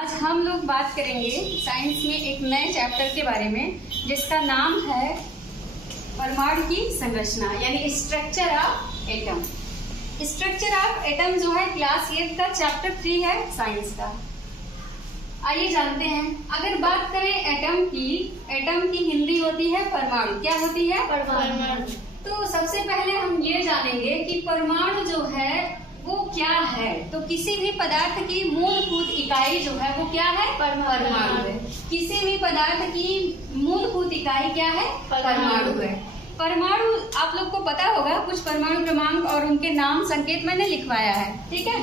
आज हम लोग बात करेंगे साइंस में एक नए चैप्टर के बारे में जिसका नाम है परमाणु की संरचना यानी structure of atom. Structure of atom जो है क्लास 8 का चैप्टर 3 है साइंस का। आइए जानते हैं। अगर बात करें एटम की हिंदी होती है परमाणु। क्या होती है? परमाणु। तो सबसे पहले हम ये जानेंगे कि परमाणु जो है वो क्या है। तो किसी भी पदार्थ की मूलभूत इकाई जो है वो क्या है? परमाणु है। किसी भी पदार्थ की मूलभूत इकाई क्या है? परमाणु है। परमाणु आप लोग को पता होगा, कुछ परमाणु क्रमांक और उनके नाम संकेत मैंने लिखवाया है, ठीक है।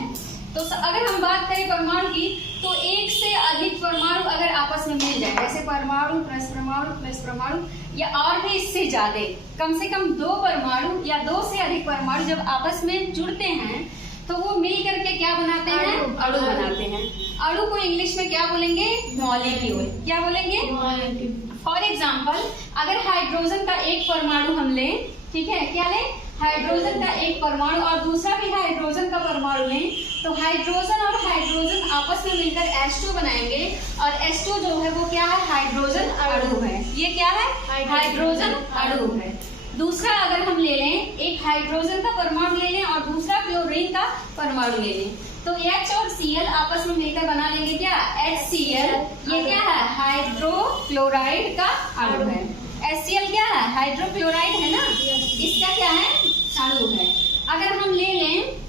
तो अगर हम बात करें परमाणु की, तो एक से अधिक परमाणु अगर आपस में मिल जाए, जैसे परमाणु प्लस परमाणु या और भी इससे ज्यादा, कम से कम 2 परमाणु या 2 से अधिक परमाणु जब आपस में जुड़ते हैं तो वो मिल करके क्या बनाते हैं? अणु बनाते हैं। अणु को इंग्लिश में क्या बोलेंगे? मॉलिक्यूल। क्या बोलेंगे? फॉर एग्जाम्पल, अगर हाइड्रोजन का एक परमाणु हम लें, ठीक है, क्या लें? हाइड्रोजन का एक परमाणु और दूसरा भी हाइड्रोजन का परमाणु लें, तो हाइड्रोजन और हाइड्रोजन आपस में मिलकर H2 बनाएंगे और H2 जो है वो क्या है? हाइड्रोजन अणु है। ये क्या है? हाइड्रोजन अणु है। दूसरा अगर हम ले लें, एक हाइड्रोजन का परमाणु ले लें और दूसरा क्लोरीन का परमाणु ले लें, तो H और Cl आपस में मिलकर बना लेंगे क्या? HCl। ये क्या है? हाइड्रोक्लोराइड का अणु है। HCl क्या है? हाइड्रोक्लोराइड है ना, इसका क्या है? अणु है। अगर हम ले लें,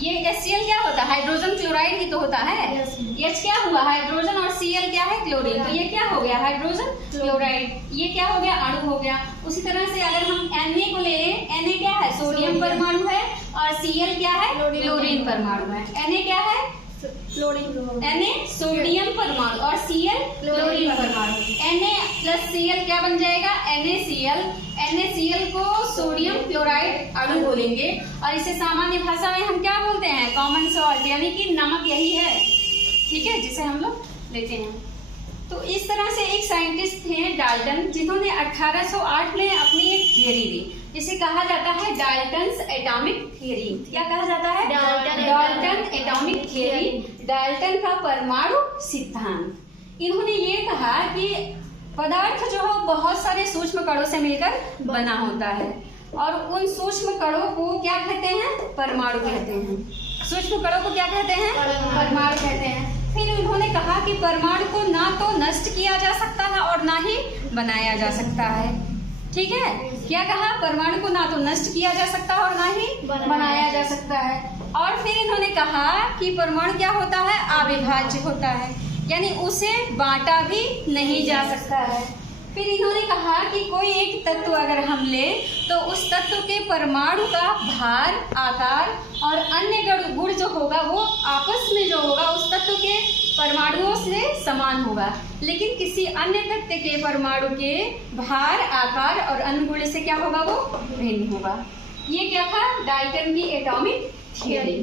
ये HCl क्या होता है? हाइड्रोजन क्लोराइड ही तो होता है। H क्या हुआ? हाइड्रोजन और Cl क्या है? क्लोरीन। तो ये क्या हो गया? Hydrogen chloride. ये क्या हो गया? अणु हो गया। उसी तरह से अगर हम Na को ले लें, Na क्या है? सोडियम परमाणु है और Cl क्या है? क्लोरीन परमाणु है। Na क्या है? Na सोडियम परमाणु और Cl क्लोरीन परमाणु। Na प्लस Cl क्या बन जाएगा? NaCl। NaCl को सोडियम क्लोराइड अणु बोलेंगे और इसे सामान्य भाषा में हम क्या बोलते हैं? कॉमन सॉल्ट, यानी कि नमक यही है, ठीक है, जिसे हम लोग लेते हैं। तो इस तरह से एक साइंटिस्ट थे डाल्टन, जिन्होंने 1808 में अपनी एक थियरी दी, जिसे कहा जाता है डाल्टन्स एटॉमिक थ्योरी। क्या कहा जाता है? डाल्टन एटॉमिक थ्योरी, डाल्टन का परमाणु सिद्धांत। इन्होंने ये कहा कि पदार्थ जो है बहुत सारे सूक्ष्म कणों से मिलकर बना होता है और उन सूक्ष्म कणों को क्या कहते हैं? परमाणु कहते हैं। सूक्ष्म कणों को क्या कहते हैं? परमाणु कहते हैं। फिर उन्होंने कहा कि परमाणु को ना तो नष्ट किया जा सकता है और ना ही बनाया जा सकता है, ठीक है। क्या कहा? परमाणु को ना तो नष्ट किया जा सकता है और ना ही बनाया जा सकता है। और फिर इन्होंने कहा कि परमाणु क्या होता है? अविभाज्य होता है, यानी उसे बांटा भी नहीं जा सकता है। फिर इन्होंने कहा कि कोई एक तत्व अगर हम ले तो उस तत्व के परमाणु का भार, आकार और अन्य गुण जो होगा वो आपस में जो होगा उस तत्व के परमाणुओं से समान होगा, लेकिन किसी अन्य तत्व के परमाणु के भार, आकार और अन्य गुण से क्या होगा? वो भिन्न होगा। ये क्या था? डाल्टन की एटॉमिक थ्योरी।